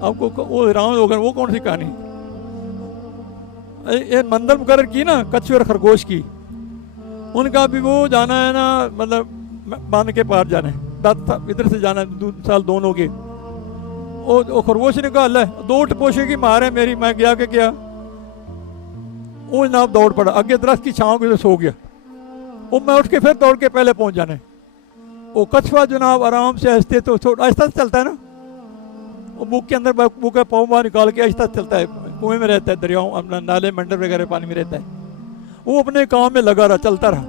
आपको वो हैरान होगा, वो कौन सी कहानी? ये मंदिर मुकर्रर की ना कच्छे और खरगोश की, उनका भी वो जाना है ना, मतलब बांध के पार जाना है, 10 इधर से जाना है, 2 साल दोनों के। वो खरगोश ने कहा अल्लाह 2 टपोशे की मार है मेरी, मैं गया कि क्या, वो जनाब दौड़ पड़ा आगे दरख्त की छांव के सो गया। वो मैं उठ के फिर दौड़ के पहले पहुंच जाना है। वो कछुआ जनाब आराम से आहिस्ते, तो आहिस्ता से चलता है ना, वो मुख के अंदर मुँह का पाँव बाहर निकाल के आहिस्ता चलता है, कुएं में रहता है, दरियाओं अपना नाले मंडर वगैरह पानी में रहता है। वो अपने काम में लगा रहा, चलता रहा।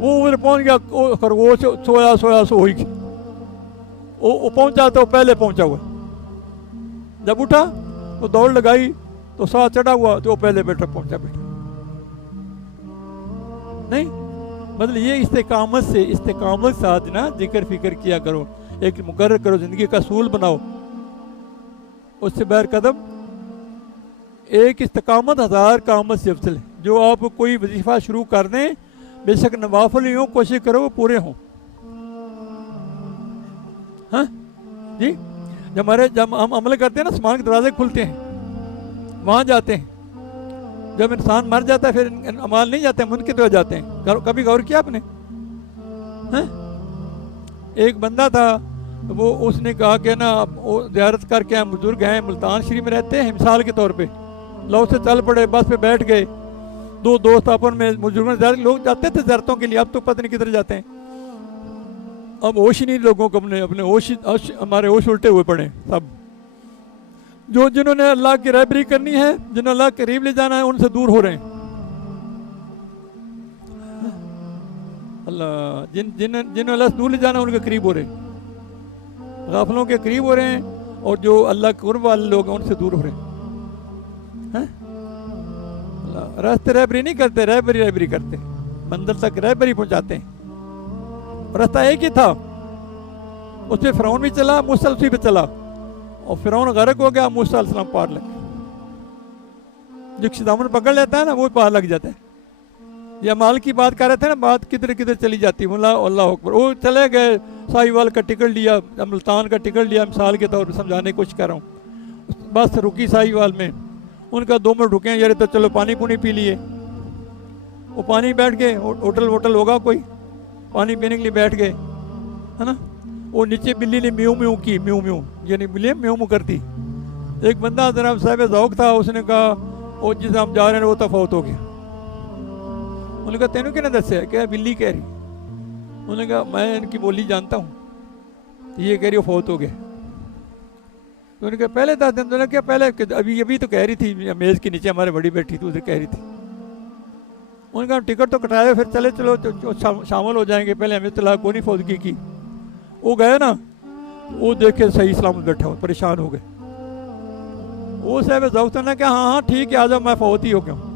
वो उधर पहुंच गया, वो खरगोश सोया सो ही वो पहुंचा तो पहले पहुंचा हुआ। जब उठा तो दौड़ लगाई तो साथ चढ़ा हुआ तो पहले पहुंचा बेटा। नहीं मतलब ये इस्तेकामत से साथ ना जिक्र फिक्र किया करो, एक मुकर्रर करो, जिंदगी का असूल बनाओ, उससे बगैर कदम। एक इस्तेकामत 1000 कामत से अफजल है। जो आप कोई वजीफा शुरू कर दें, बेशक नवाफिल ही हो, कोशिश करो वो पूरे हों। हाँ जी, जब हम अमल करते हैं ना, आसमान के दरवाजे खुलते हैं, वहाँ जाते हैं। जब इंसान मर जाता है फिर अमाल नहीं जाते, मुनकित हो जाते हैं। कभी गौर किया आपने? हैं? एक बंदा था, वो उसने कहा कि ना वो ज़ियारत करके हम बुजुर्ग हैं, मुल्तान शरीफ में रहते हैं, मिसाल के तौर पे लौ से चल पड़े, बस पे बैठ गए। 2 दोस्त अपन में बुजुर्गों ने, लोग जाते थे ज़ियारतों के लिए, अब तो पता नहीं किधर जाते हैं। अब होश ही नहीं लोगों को, अपने होश, हमारे होश उल्टे हुए पड़े सब। जिन्होंने अल्लाह की रहबरी करनी है, जिन्होंने अल्लाह के करीब ले जाना है, उनसे दूर हो रहे हैं। अल्लाह जिन्होंने अल्लाह से दूर ले जाना है, उनके करीब हो रहे हैं। गाफलों के करीब हो रहे हैं, और जो अल्लाह के कुर्ब वाले लोग हैं उनसे दूर हो रहे हैं। रास्ते रहबरी नहीं करते, रहबरी करते, मंदिर तक रहबरी पहुंचाते हैं। रास्ता एक ही था, उसमें फिरौन भी चला, मूसा उसी पे चला, और फिरौन गरक हो गया, मूसा अलैहिस्सलाम पार लग गया। जो दामन पकड़ लेता है ना, वो पार लग जाता है। ये माल की बात कर रहे थे ना, बात किधर किधर चली जाती है। अल्लाह अकबर, वो चले गए, साहिवाल का टिकट लिया, मुल्तान का टिकट लिया, मिसाल के तौर पर समझाने की कोशिश कर रहा हूँ। बस रुकी साहिवाल में, उनका 2 मिनट रुके, यार तो चलो पानी पुनी पी लिए। वो पानी बैठ गए, होटल होगा कोई, पानी पीने के लिए बैठ गए, है ना। वो नीचे बिल्ली ने म्यू म्यू की, म्यू यानी बिल्ली म्यू म्यू करती। एक बंदा जनाब साहिब ज़ौक़ था, उसने कहा वो जिस हम जा रहे हैं वो तो फौत हो गया। उन्होंने कहा तेनों किने दस्या? क्या बिल्ली कह रही? उन्होंने कहा मैं इनकी बोली जानता हूँ, ये कह रही वो फौत हो गया। तो उन्होंने कहा पहले दस दिन? उन्होंने क्या पहले? अभी तो कह रही थी, मेज़ के नीचे हमारे बड़ी बैठी थी, उसे कह रही थी। उन्होंने कहा टिकट तो कटाया, फिर चलो शामिल हो जाएंगे, पहले हमें तला को नहीं फौतगी की। वो गए ना, वो देखे सही सलामत बैठा हो, परेशान हो गए। वो साहब ज़ौक़ ने कहा हाँ ठीक है, आ जाओ, मैं फौत ही हो गया हूँ।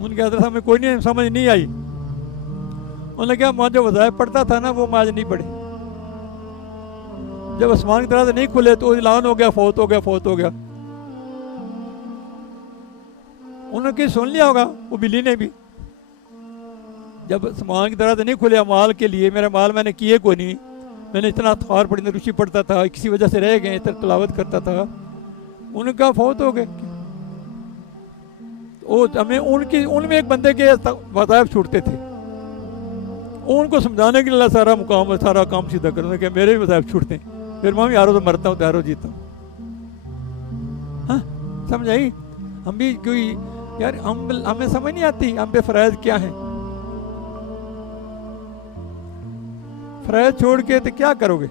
उनके हज़रत हमें कोई नहीं समझ नहीं आई। उन्होंने कहा मैं जो वज़ाइफ पढ़ता था ना, वो मैं आज नहीं पढ़े। जब आसमान की दरवाजे नहीं खुले तो ऐलान हो गया फौत हो गया। उन्होंने कि सुन लिया होगा वो बिल्ली ने भी, जब आसमान की दरवाजे नहीं खुले अमाल के लिए, मेरा माल मैंने किए कोई नहीं, मैंने इतना अख़बार पढ़ने रुचि पढ़ता था, किसी वजह से रह गए, इतना तिलावत करता था। उन्होंने कहा फौत हो गए। वो हमें उनमें एक बंदे के वज़ाइफ छूटते थे, उनको समझाने के लिए सारा काम सीधा करने के मेरे भी वज़ाइफ छूटते हैं। फिर मैं भी यारो तो मरता हूँ, यारो जीता हूँ। हाँ समझ आई? हम भी कोई यार, हमें समझ नहीं आती हम पे फ़राइज़ क्या है। फ़राइज़ छोड़ के तो क्या करोगे?